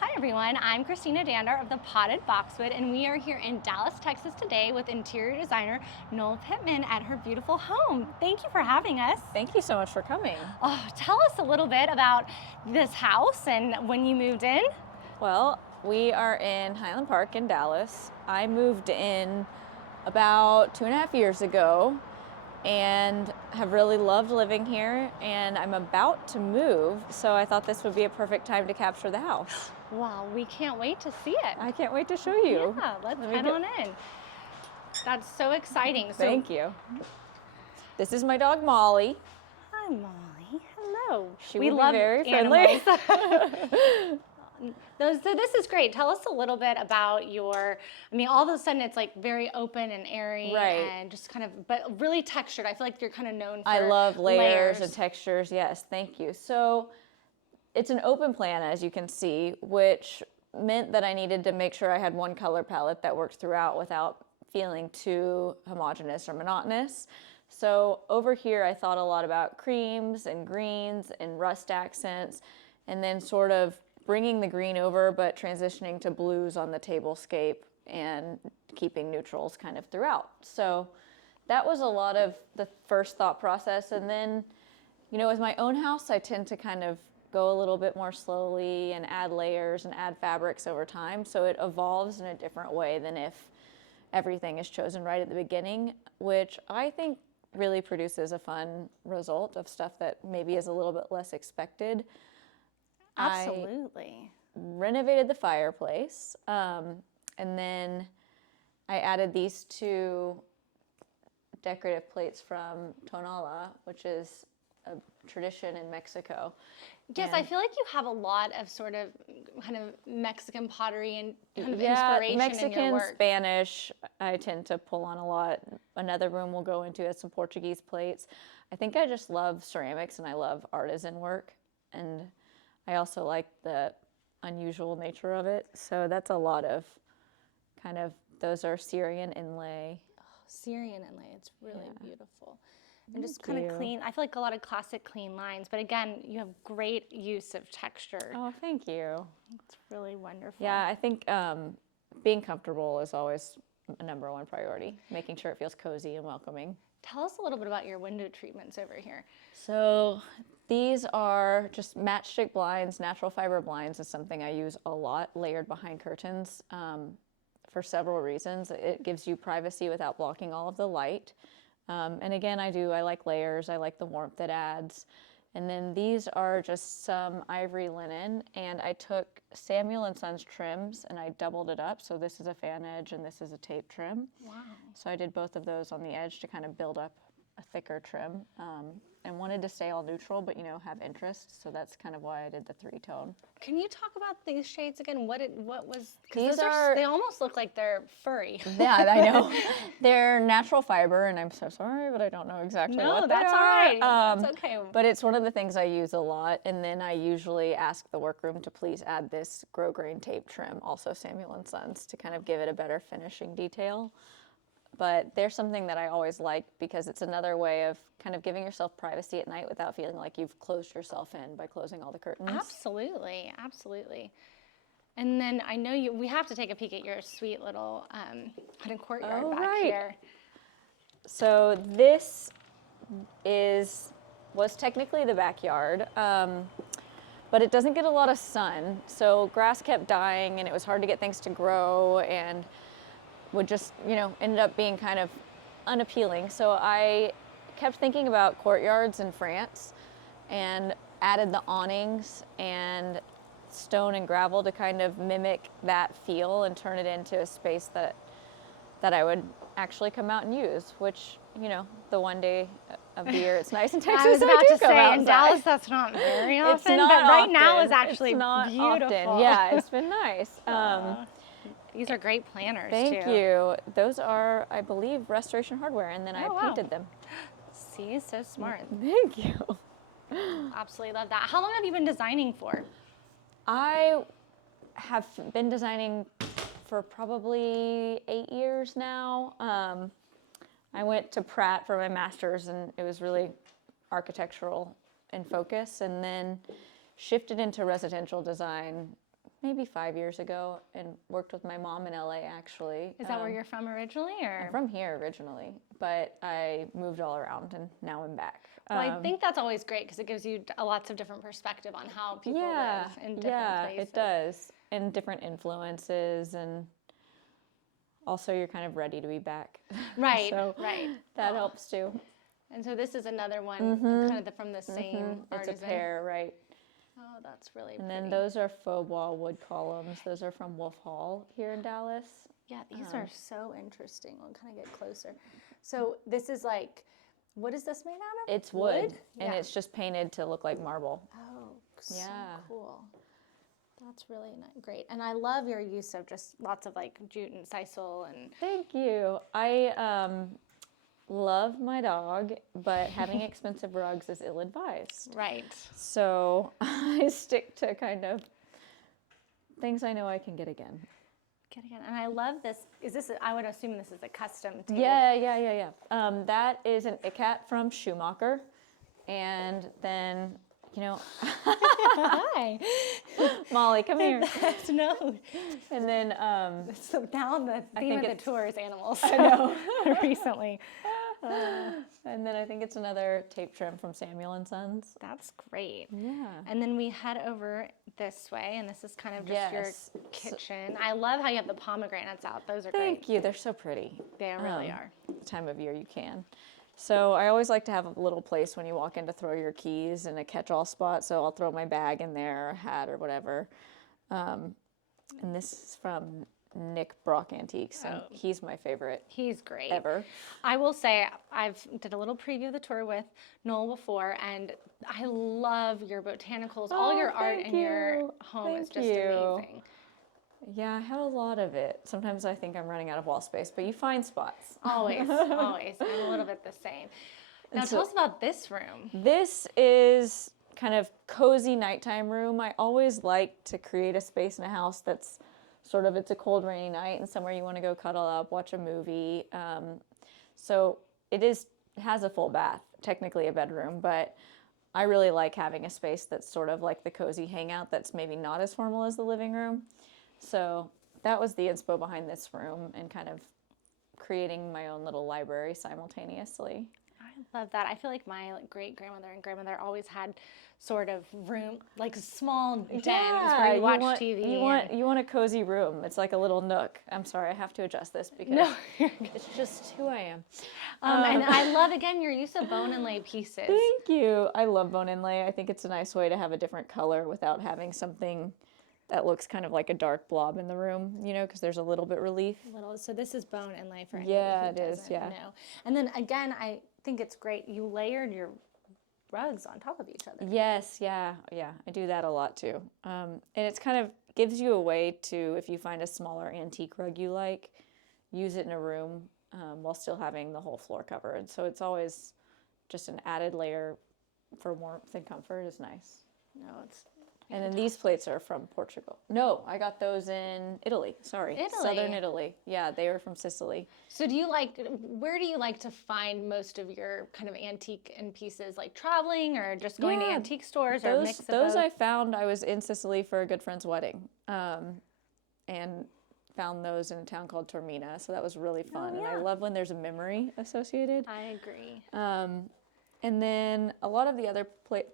Hi everyone, I'm Christina Dander of the Potted Boxwood, and we are here in Dallas, Texas today with interior designer Noel Pittman at her beautiful home. Thank you for having us. Thank you so much for coming. Oh, tell us a little bit about this house and when you moved in. Well, we are in Highland Park in Dallas. I moved in about 2.5 years ago and have really loved living here, and I'm about to move, so I thought this would be a perfect time to capture the house. Wow, we can't wait to see it. I can't wait to show you. Yeah, let's head on in. That's so exciting. Thank you. This is my dog Molly. Hi Molly, hello. She will be very friendly. So this is great. Tell us a little bit about all of a sudden it's like very open and airy, right, and just kind of, but really textured. I feel like you're kind of known for I love layers and textures. Yes, thank you. So it's an open plan, as you can see, which meant that I needed to make sure I had one color palette that worked throughout without feeling too homogeneous or monotonous. So over here, I thought a lot about creams and greens and rust accents, and then sort of bringing the green over, but transitioning to blues on the tablescape and keeping neutrals kind of throughout. So that was a lot of the first thought process. And then, with my own house, I tend to kind of go a little bit more slowly and add layers and add fabrics over time. So it evolves in a different way than if everything is chosen right at the beginning, which I think really produces a fun result of stuff that maybe is a little bit less expected. Absolutely. I renovated the fireplace, and then I added these two decorative plates from tonala, which is a tradition in Mexico. Yes, I feel like you have a lot of sort of kind of Mexican pottery and kind of inspiration Mexican, in your work. Spanish, I tend to pull on a lot. Another room we'll go into has some Portuguese plates. I think I just love ceramics and I love artisan work, and I also like the unusual nature of it. So that's a lot of kind of, those are Syrian inlay. Oh, Syrian inlay, it's really beautiful. And Thank just kind you. of clean. I feel like a lot of classic clean lines, but again, you have great use of texture. Oh, thank you. It's really wonderful. Yeah, I think being comfortable is always a #1 priority, making sure it feels cozy and welcoming. Tell us a little bit about your window treatments over here. So these are just matchstick blinds. Natural fiber blinds is something I use a lot, layered behind curtains, for several reasons. It gives you privacy without blocking all of the light. And again, I like layers. I like the warmth it adds. And then these are just some ivory linen, and I took Samuel & Sons trims and I doubled it up. So this is a fan edge and this is a tape trim. Wow. So I did both of those on the edge to kind of build up a thicker trim, and wanted to stay all neutral, but have interest. So that's kind of why I did the 3-tone. Can you talk about these shades again? What was? These they almost look like they're furry. Yeah, I know. They're natural fiber, and I'm so sorry, but I don't know exactly what they are. No, that's all right. That's okay. But it's one of the things I use a lot, and then I usually ask the workroom to please add this grosgrain tape trim, also Samuel & Sons, to kind of give it a better finishing detail. But they're something that I always like because it's another way of kind of giving yourself privacy at night without feeling like you've closed yourself in by closing all the curtains. Absolutely, absolutely. And then I know we have to take a peek at your sweet little kind of courtyard back here. So this was technically the backyard, but it doesn't get a lot of sun. So grass kept dying and it was hard to get things to grow, and would just, ended up being kind of unappealing. So I kept thinking about courtyards in France and added the awnings and stone and gravel to kind of mimic that feel and turn it into a space that I would actually come out and use, which, the one day of the year it's nice in Texas. I was about to say, outside. in Dallas that's not very often, it's not but right often. now is actually it's not beautiful. Often. Yeah, it's been nice. These are great planners, Thank too. you. Those are, I believe, Restoration Hardware, and then I painted them. See, so smart. Thank you. Absolutely love that. How long have you been designing for? I have been designing for probably 8 years now. I went to Pratt for my master's, and it was really architectural in focus, and then shifted into residential design maybe 5 years ago and worked with my mom in LA, actually. Is that where you're from originally, or? I'm from here originally, but I moved all around and now I'm back. Well, I think that's always great because it gives you lots of different perspective on how people live in different places. It does. And different influences, and also you're kind of ready to be back. Right, so right. That helps too. And so this is another one kind of from the same It's artisan. a pair, right? Oh, that's really And pretty. then those are faux bois wood columns. Those are from Wolf Hall here in Dallas. Yeah, these are so interesting. We'll kind of get closer. So this is like, what is this made out of? It's wood, and it's just painted to look like marble. Oh, so Yeah. cool. That's really great. And I love your use of just lots of like jute and sisal and... Thank you. I love my dog, but having expensive rugs is ill-advised. Right. So I stick to kind of things I know I can get again. And I love this. Is this, I would assume this is a custom table. Yeah. That is an ikat from Schumacher. And then, Hi. Molly, come here. No. And then, So now the theme of the tour is animals. I know. Recently. And then I think it's another tape trim from Samuel & Sons. That's great. Yeah. And then we head over this way, and this is kind of just your Yes. kitchen. I love how you have the pomegranates out. Those are Thank great. you. They're so pretty. They really are. The time of year you can. So I always like to have a little place when you walk in to throw your keys and a catch-all spot. So I'll throw my bag in there, or a hat, or whatever. And this is from Nick Brock Antiques, and he's my favorite He's great. ever. I will say I've did a little preview of the tour with Noel before, and I love your botanicals. All your art in your home is just amazing. Yeah, I have a lot of it. Sometimes I think I'm running out of wall space, but you find spots. Always, always. I'm a little bit the same. Now tell us about this room. This is kind of cozy nighttime room. I always like to create a space in a house that's sort of, it's a cold, rainy night and somewhere you want to go cuddle up, watch a movie. So it has a full bath, technically a bedroom, but I really like having a space that's sort of like the cozy hangout that's maybe not as formal as the living room. So that was the inspo behind this room, and kind of creating my own little library simultaneously. I love that. I feel like my great-grandmother and grandmother always had sort of room, like small dens where you watch TV. You want a cozy room. It's like a little nook. I'm sorry, I have to adjust this because it's just who I am. And I love, again, your use of bone inlay pieces. Thank you. I love bone inlay. I think it's a nice way to have a different color without having something that looks kind of like a dark blob in the room, because there's a little bit relief. So this is bone inlay for anybody who doesn't know. And then again, I think it's great. You layered your rugs on top of each other. Yes, yeah. I do that a lot too. And it's kind of gives you a way to, if you find a smaller antique rug you like, use it in a room while still having the whole floor covered. So it's always just an added layer for warmth and comfort is nice. No, it's And then these plates are from Portugal. No, I got those in Italy. Sorry. Southern Italy. Yeah, they were from Sicily. So where do you like to find most of your kind of antique pieces, like traveling or just going to antique stores, or a mix of both? Those I found, I was in Sicily for a good friend's wedding, and found those in a town called Taormina. So that was really fun. And I love when there's a memory associated. I agree. And then a lot of the other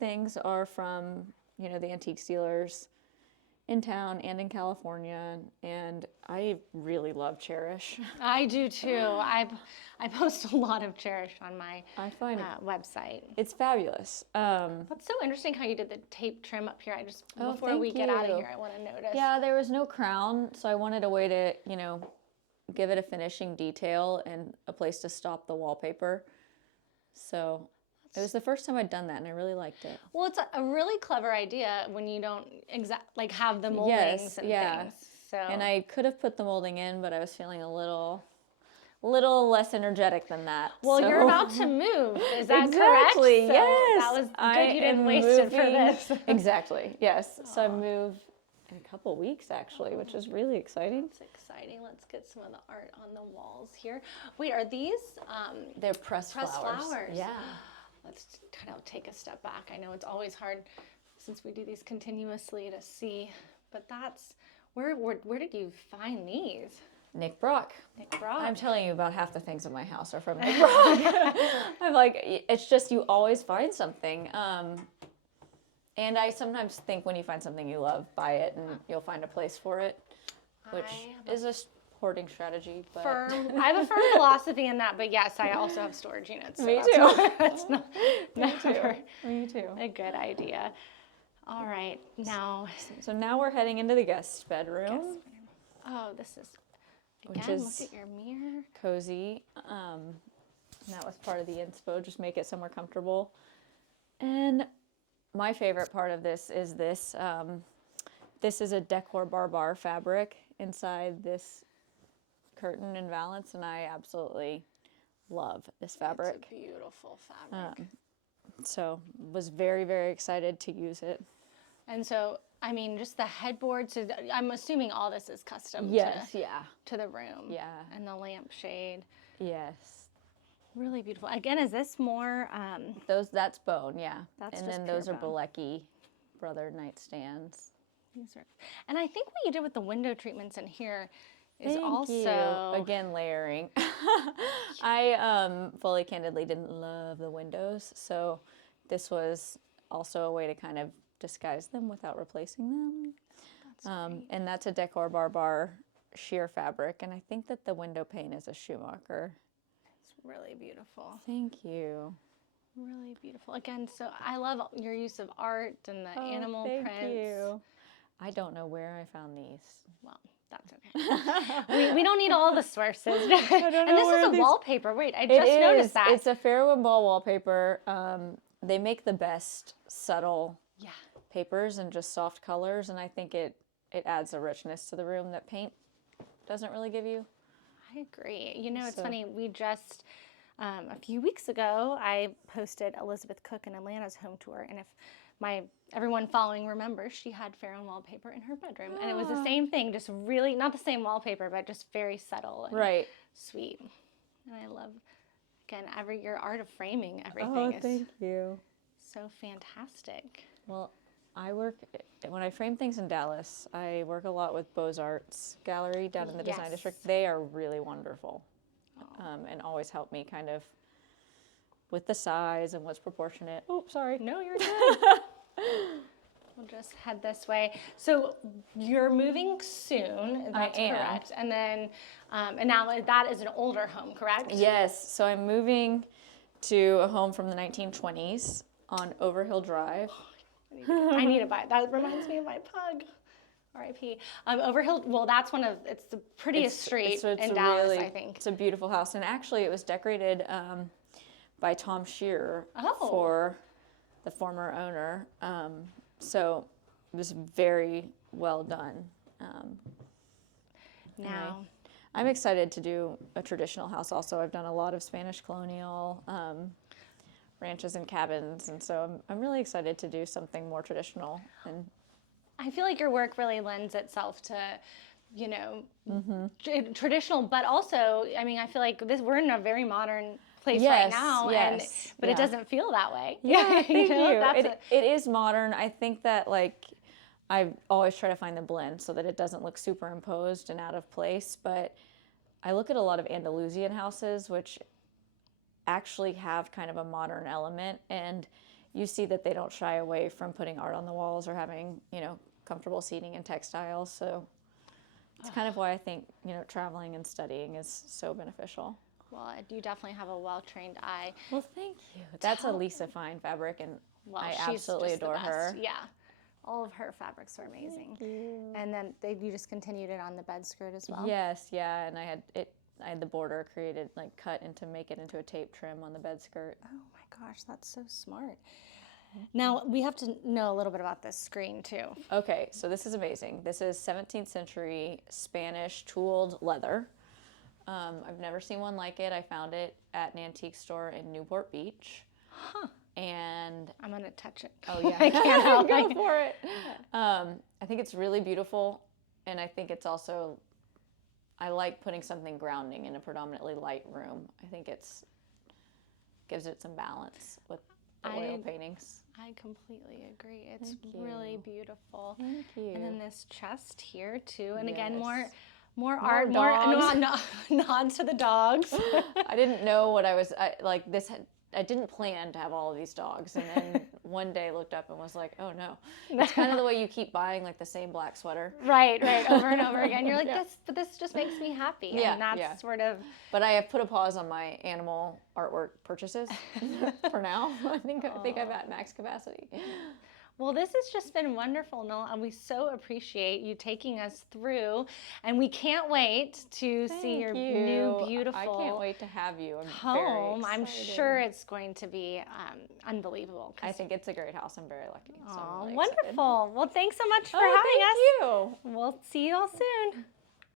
things are from the antique dealers in town and in California, and I really love Cherish. I do too. I post a lot of Cherish on my website. It's fabulous. That's so interesting how you did the tape trim up here. Before we get out of here, I want to notice. Yeah, there was no crown, so I wanted a way to, give it a finishing detail and a place to stop the wallpaper. So it was the first time I'd done that, and I really liked it. Well, it's a really clever idea when you don't have the moldings and things. So. And I could have put the molding in, but I was feeling a little less energetic than that. Well, you're about to move. Is that correct? Exactly. So yes. That was good. You didn't waste it for this. Exactly. Yes. So I move in a couple weeks, actually, which is really exciting. It's exciting. Let's get some of the art on the walls here. Wait, are these? They're pressed flowers. Yeah. Let's kind of take a step back. I know it's always hard since we do these continuously to see, but that's Where did you find these? Nick Brock. Nick Brock. I'm telling you, about half the things in my house are from Nick Brock. I'm like, it's just you always find something. And I sometimes think when you find something you love, buy it and you'll find a place for it, which is a hoarding strategy. But I have a firm philosophy in that, but yes, I also have storage units. So Me too. That's never Me too. a good idea. All right, now. So now we're heading into the guest bedroom. Oh, this is, Which again, is look at your mirror. cozy. And that was part of the inspo, just make it somewhere comfortable. And my favorite part of this is this. This is a decor barbar fabric inside this curtain and valance, and I absolutely love this fabric. It's a beautiful fabric. So was very, very excited to use it. And so, I mean, just the headboard, so I'm assuming all this is custom to the room. Yeah. And the lampshade. Yes. Really beautiful. Again, is this more... That's bone, yeah. That's and just then pure those are bone. Bilecki brother nightstands. And I think what you did with the window treatments in here is Thank also... you. Again, layering. I fully candidly didn't love the windows, so this was also a way to kind of disguise them without replacing them. And that's a decor barbar sheer fabric, and I think that the window pane is a Schumacher. It's really beautiful. Thank you. Really beautiful. Again, so I love your use of art and the animal prints. Thank you. I don't know where I found these. Well, that's okay. we don't need all the sources. And this is a wallpaper. Wait, I just noticed that. It's a Fairwood Ball wallpaper. They make the best subtle papers and just soft colors, and I think it adds a richness to the room that paint doesn't really give you. I agree. You know, it's funny. We just, a few weeks ago, I posted Elizabeth Cook in Atlanta's home tour, and if everyone following remembers, she had Farrow wallpaper in her bedroom, and it was the same thing, just really, not the same wallpaper, but just very subtle and sweet. And I love, again, your art of framing everything is thank you. so fantastic. Well, when I frame things in Dallas, I work a lot with Beaux-Arts Gallery down in the Design District. They are really wonderful and always help me kind of with the size and what's proportionate. Oh, sorry. No, you're good. We'll just head this way. So you're moving soon. That's correct. And then, and now that is an older home, correct? Yes. So I'm moving to a home from the 1920s on Overhill Drive. I need to buy it. That reminds me of my pug. R.I.P. Overhill, well, that's it's the prettiest street in Dallas, I think. It's a beautiful house. And actually, it was decorated by Tom Shearer for the former owner. So it was very well done. Now, I'm excited to do a traditional house also. I've done a lot of Spanish colonial ranches and cabins, and so I'm really excited to do something more traditional. And I feel like your work really lends itself to, you know, traditional, but also, I mean, I feel like we're in a very modern place right now, but it doesn't feel that way. Yeah, thank you. It is modern. I think that, like, I always try to find the blend so that it doesn't look superimposed and out of place, but I look at a lot of Andalusian houses, which actually have kind of a modern element, and you see that they don't shy away from putting art on the walls or having, you know, comfortable seating and textiles. So it's kind of why I think, you know, traveling and studying is so beneficial. Well, you definitely have a well-trained eye. Well, thank you. That's a Lisa Fine fabric, and I she's absolutely just the adore best. her. Yeah. All of her fabrics are amazing. Thank you. And then you just continued it on the bed skirt as well? Yes, yeah, and I had the border created, like, cut to make it into a tape trim on the bed skirt. Oh my gosh, that's so smart. Now, we have to know a little bit about this screen too. Okay, so this is amazing. This is 17th century Spanish tooled leather. I've never seen one like it. I found it at an antique store in Newport Beach. Huh. And I'm going to touch it. Oh, yeah. I can't help Go for it. I think it's really beautiful, and I think it's also, I like putting something grounding in a predominantly light room. I think gives it some balance with the oil paintings. I completely agree. It's really beautiful. Thank you. And then this chest here too. And again, Yes. more art, dogs. nods to the dogs. I didn't know what I didn't plan to have all of these dogs, and then one day looked up and was like, oh no. It's kind of the way you keep buying like the same black sweater. Right, over and over again. You're like, this just makes me happy. Yeah, and that's sort of. But I have put a pause on my animal artwork purchases for now. I think I'm at max capacity. Well, this has just been wonderful, Noel, and we so appreciate you taking us through, and we can't wait to see your new beautiful I can't wait to have you. home. I'm sure it's going to be unbelievable. I think it's a great house. I'm very lucky. So I'm really wonderful. excited. Well, thanks so much for having us. Thank you. We'll see you all soon.